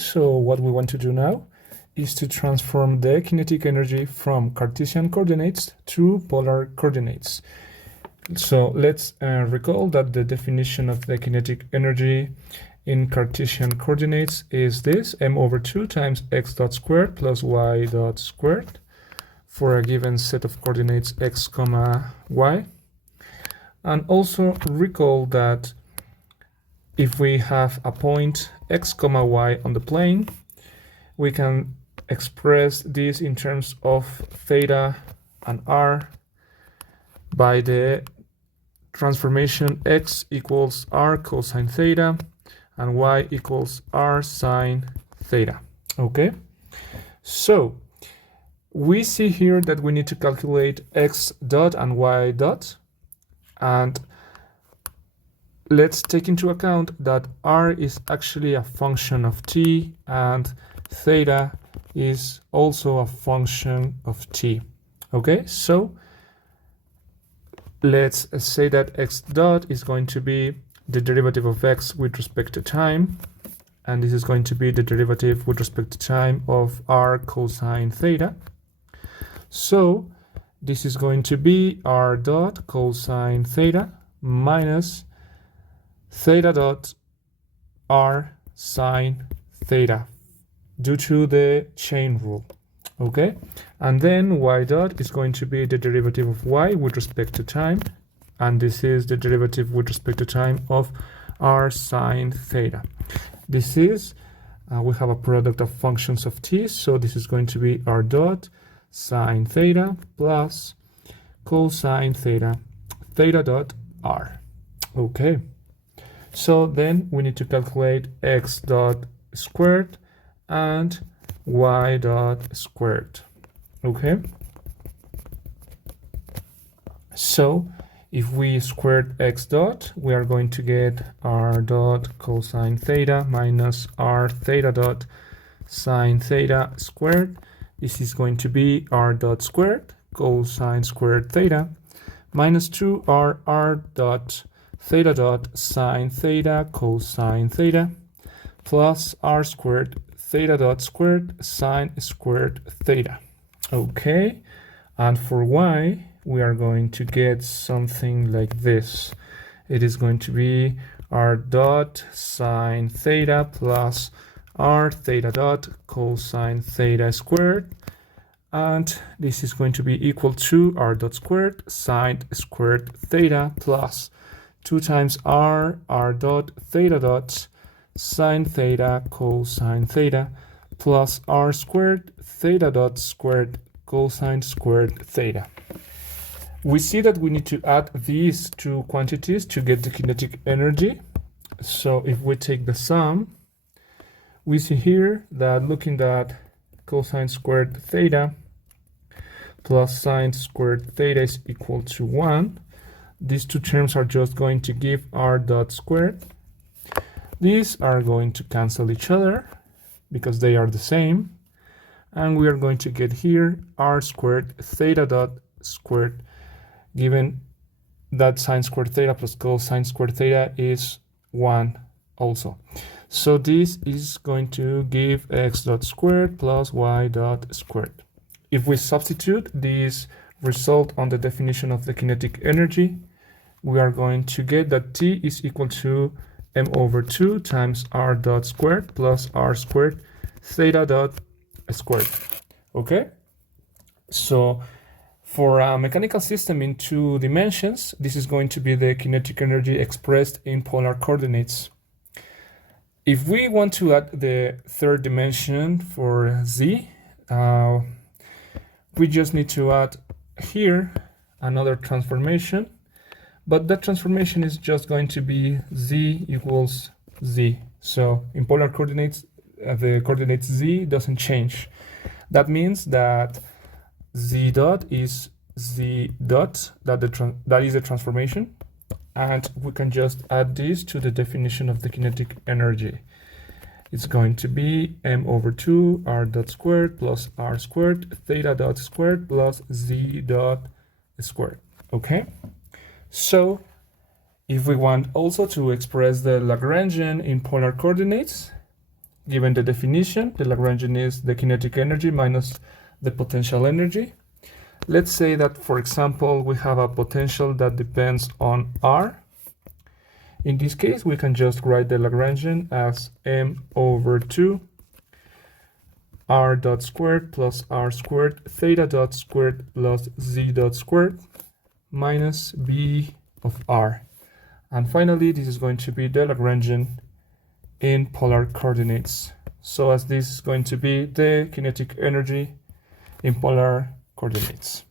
So what we want to do now is to transform the kinetic energy from Cartesian coordinates to polar coordinates. So let's recall that the definition of the kinetic energy in Cartesian coordinates is this: m/2 times x dot squared plus y dot squared for a given set of coordinates x comma y. And also recall that if we have a point x comma y on the plane, we can express this in terms of theta and r by the transformation x equals r cosine theta and y equals r sine theta. Okay, so we see here that we need to calculate x dot and y dot, and let's take into account that r is actually a function of t and theta is also a function of t. Okay, so let's say that x dot is going to be the derivative of x with respect to time, and this is going to be the derivative with respect to time of r cosine theta. So this is going to be r dot cosine theta minus theta dot r sine theta due to the chain rule. Okay, and then y dot is going to be the derivative of y with respect to time, and this is the derivative with respect to time of r sine theta. This is we have a product of functions of t, so this is going to be r dot sine theta plus cosine theta, theta dot r. Okay, so then we need to calculate x dot squared and y dot squared. Okay, so if we squared x dot, we are going to get r dot cosine theta minus r theta dot sine theta squared. This is going to be r dot squared cosine squared theta minus 2r dot theta dot sine theta cosine theta plus r squared theta dot squared sine squared theta. Okay, and for y we are going to get something like this. It is going to be r dot sine theta plus r theta dot cosine theta squared, and this is going to be equal to r dot squared sine squared theta plus 2 times r dot theta dot sine theta cosine theta plus r squared theta dot squared cosine squared theta. We see that we need to add these two quantities to get the kinetic energy. So if we take the sum, we see here that looking at cosine squared theta plus sine squared theta is equal to 1. These two terms are just going to give r dot squared. These are going to cancel each other because they are the same, and we are going to get here r squared theta dot squared, given that sine squared theta plus cosine squared theta is 1 also. So this is going to give x dot squared plus y dot squared. If we substitute this result on the definition of the kinetic energy, we are going to get that t is equal to m/2 times r dot squared plus r squared theta dot squared. Okay, so for a mechanical system in 2 dimensions, this is going to be the kinetic energy expressed in polar coordinates. If we want to add the third dimension for z, we just need to add here another transformation, but that transformation is just going to be z equals z. So in polar coordinates, the coordinate z doesn't change. That means that z dot is z dot, that is a transformation, and we can just add this to the definition of the kinetic energy. It's going to be m/2 r dot squared plus r squared theta dot squared plus z dot squared. Okay, so if we want also to express the Lagrangian in polar coordinates, given the definition, the Lagrangian is the kinetic energy minus the potential energy. Let's say that, for example, we have a potential that depends on R. In this case, we can just write the Lagrangian as m/2 r dot squared plus r squared theta dot squared plus z dot squared minus b of r. And finally, this is going to be the Lagrangian in polar coordinates. So as this is going to be the kinetic energy in polar coordinates.